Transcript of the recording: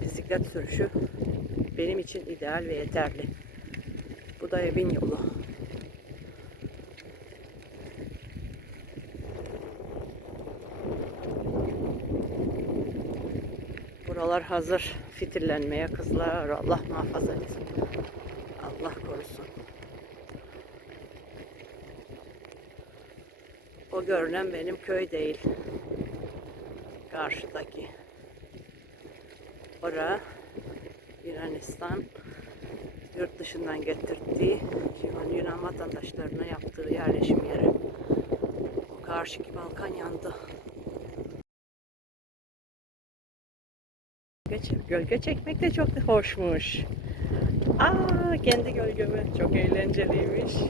bisiklet sürüşü benim için ideal ve yeterli. Bu da evin yolu. Buralar hazır fitillenmeye kızlar. Allah muhafaza etsin. Allah korusun. O görünen benim köy değil. Karşıdaki. Ora Yunanistan yurt dışından getirdiği Yunan, Yunan vatandaşlarına yaptığı yerleşim yeri. O karşıki Balkan yandı. Gölge çekmek de çok hoşmuş. Aa, kendi gölgemi çok eğlenceliymiş.